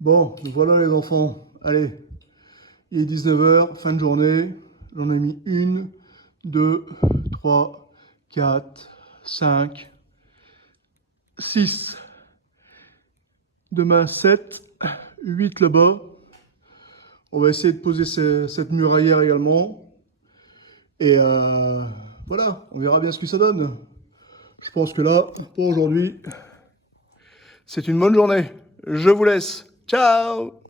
Bon, nous voilà les enfants. Allez, il est 19 h, fin de journée. J'en ai mis 1, 2, 3, 4, 5, 6. Demain 7, 8 là-bas. On va essayer de poser cette muraillère également. Et voilà, on verra bien ce que ça donne. Je pense que là, pour aujourd'hui, c'est une bonne journée. Je vous laisse. Ciao!